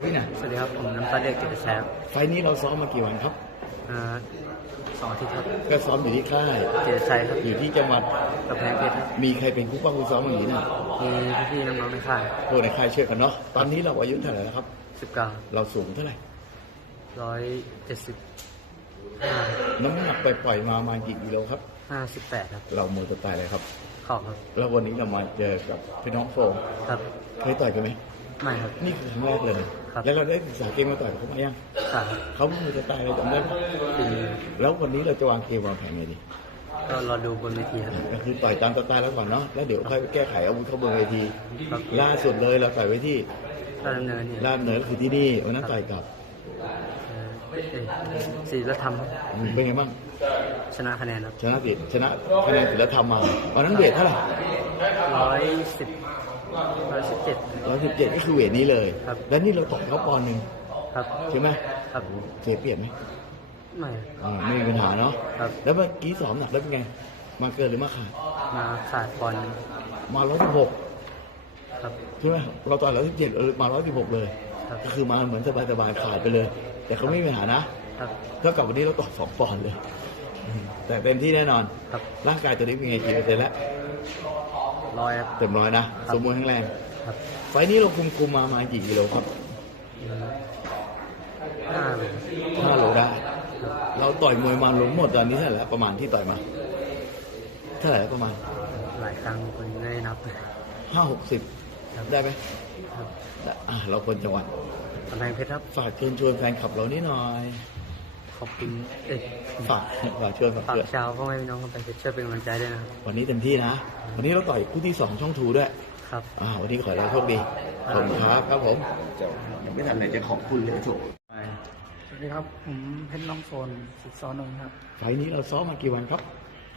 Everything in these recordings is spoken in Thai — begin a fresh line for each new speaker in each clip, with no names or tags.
พี่นะ
สวัสดีครับผมน้ำตาเด็กกิตติแชมป์
ไฟล์นี้เราซ้อมมากี่วันครับ
2 อาทิตย์ครับ
ก็ซ้อมอยู่ที่ค่าย
กิตติชัยครับ
อยู่ที่จังหวัด
กำแพงเพชร
มีใครเป็นคู่ป้องคู่ซ้อมอย่างนี้นะ
มีพี่ๆน้องๆในค่าย
พวกในค่ายเชื่อกันเนาะตอนนี้เราอายุเท่าไหร่แล้วครับ
19
เราสูงเท่าไหร่
175
น้ำหนักปล่อยมาประมาณกี่กิโลครับ
58ครับ
เรามือตัวตายเลยครับ
ขอบครับ
แล้ววันนี้เรามาเจอกับพี่น้องโฟม
ครับ
เคยต่อยกันไหม
ไม่ครับ
นี่คือครั้งแรกเลยแล้วเราได้ศึกษาเกมมาต่อยเขาไหมยัง
ครับ
เขามือตัวตายเราจำได้ไหมแล้ววันนี้เราจะวางเกมวางแผนไงดี
ก็รอดูบนเวทีครับ
ก็คือต่อยตามสไตล์แล้วก่อนเนาะแล้วเดี๋ยวค่อยแก้ไขอาวุธเข้าบนเวทีล่าสุดเลยเราต่อยไว้ที่
ลาดำเนินนี่
ลาดำเนินคือที่นี่วันนั้นต่อยกับ
ศิลธรรม
เป็นไงบ้าง
ชนะคะแนนครับ
ชนะคะแนนศิลธรรมมาวันนั้นเวทเท่าไหร่117ก็คือเวทนี้เลยแล้วนี่เราต่อยเขาปอนด์หนึ่งใช่ไหมเสียเปรียบไหมไม่มีปัญหาเนาะแล้วเมื่อกี้สอบหนักแล้วเป็นไงมาเกินหรือมา
ขาดปอนด์
มา116ใช่ไหมเราต่อย117มา116เลยก็คือมาเหมือนสบายขาดไปเลยแต่เขาไม่มีปัญหานะเท่ากับวันนี้เราต่อ2 ปอนด์เลยแต่เต็มที่แน่นอนร่างกายตัวนี้เป็นไงกี่เปอร์เซ็นต์แล้ว
100
เต็ม100นะสมบูรณ์แข็งแรงไฟนี้เราคุมมากี่กิโลครับ5 โลได้เราต่อยมวยมาลงหมดตอนนี้เท่าไหร่ประมาณที่ต่อยมาเท่าไหร่ประมาณ
หลายครั้งคนไม่ได้นับ
50-60ได้ไหมเราคนจังหวัด
กำแพงเพชรครับ
ฝากเชิญชวนแฟนคลับเรานิดหน่อย
ขอบคุณ
ฝากชวน
ชาวพ่อแม่พี่น้องกำแพงเพชรช่วยเป็นกำลังใจด้วยนะ
วันนี้เต็มที่นะวันนี้เราต่อยคู่ที่2ช่องทูด้วย
ครับ
วันนี้ขอให้เราโชคดีขอบคุณครับผมยังไม่ทันไหนจะขอบคุณเลยถูก
สวัสดีครับผมเพชรน้องโซน12 ครับ
ไฟนี้เราซ้อมมากี่วันครับ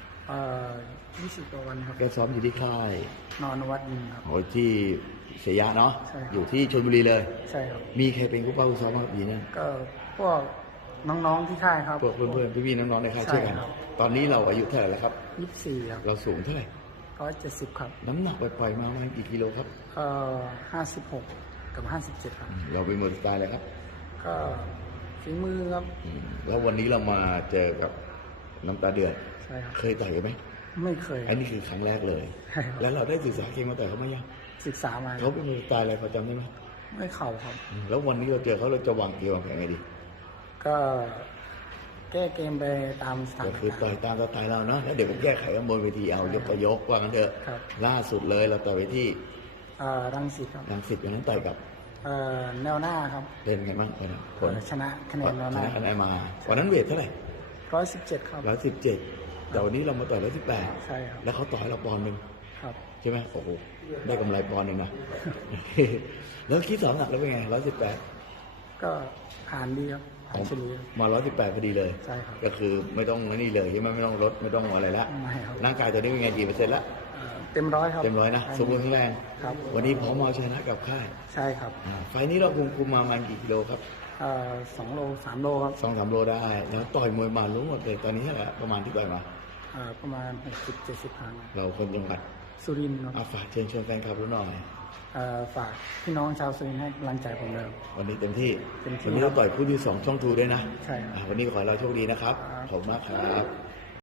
20 กว่าวันครับ
แกซ้อมอยู่ที่ค่าย
นอนวัดยิงครับ
ที่เสียเนาะอยู่ที่ชลบุรีเลย
ใช่ครับ
มีใครเป็นคู่ป้าคู่ซ้อมมาปีนั้น
ก็พวกน้องๆที่ค่ายครับ
พวกเพื่อนๆพี่ๆน้องๆในค่ายช่วยกันตอนนี้เราอายุเท่าไหร่แล้วครับ
24ครับ
เราสูงเท่าไหร่
170ครับ
น้ำหนักปล่อยมาประมาณกี่กิโลครับ
56กับ57ครับ
เราเป็นมือสไตล์อะไรครับ
ก็ฝีมือครับ
แล้ววันนี้เรามาเจอกับน้ำตาเดือด
ใช่ครับ
เคยต่อยกันไหม
ไม่เคย
อันนี้คือครั้งแรกเลยแล้วเราได้ศึกษาเกมมาต่อยเขาไหมยัง
ศึกษามา
เขาเป็นมือสไตล์อะไรพอจำได้ไหม
ไม่เข่าครับ
แล้ววันนี้เราเจอเขาเราจะวางเกมวางแผนไงดี
ก็แก้เกมไปตามสไตล์
ก็คือต่อยตามสไตล์เราเนาะแล้วเดี๋ยวผมแก้ไขกันบนเวทีเอายกต่อยกว่ากันเถอะล่าสุดเลยเราต่อยไปที่
รังสิตครับ
รังสิตวันนั้นต่อยกับ
แนวหน้าครับ
เป็นไงบ้างผล
ชนะคะแนนแนวหน้า
ชนะคะแนนมาวันนั้นเวทเท่าไหร่
117ครับ
117แต่วันนี้เรามาต่อย
118ใช่ครับ
แล้วเขาต่อยเราปอนด์หนึ่งใช่ไหมโอ้โหได้กำไรปอนด์หนึ่งนะแล้วคิดสองหนักแล้วเป็นไง118
ก็ผ่านดีครับ
มา118พอดีเลย
ใช่ครับ
ก็คือไม่ต้องนี่เลยใช่ไหมไม่ต้องลดไม่ต้องอะไรละร่างกายตัวนี้เป็นไงกี่เปอร์เซ็นต์ละ
เต็ม100ครับ
เต็ม100นะสมบูรณ์แข็งแรงวันนี้พร้อมมาชนะกับค่าย
ใช่ครับ
ไฟนี้เราคุมมาประมาณกี่กิโลครับ
2 โล 3 โลครับ
2-3 โลได้แล้วต่อยมวยมารู้หมดเลยตอนนี้เท่าไหร่ประมาณที่ต่อยมา
ประมาณ60-70 ครั้ง
เราคนจังหวัด
สุรินทร์ครับ
ฝากเชิญชวนแฟนคลับรู้หน่อย
ฝากพี่น้องชาวสุรินทร์ให้กำลังใจผมเลย
วันนี้เต็มที่วันนี้เราต่อยคู่ที่2ช่องทูด้วยนะ
ใช่
วันนี้ขอให้เราโชคดีนะครับขอบคุณมากครับ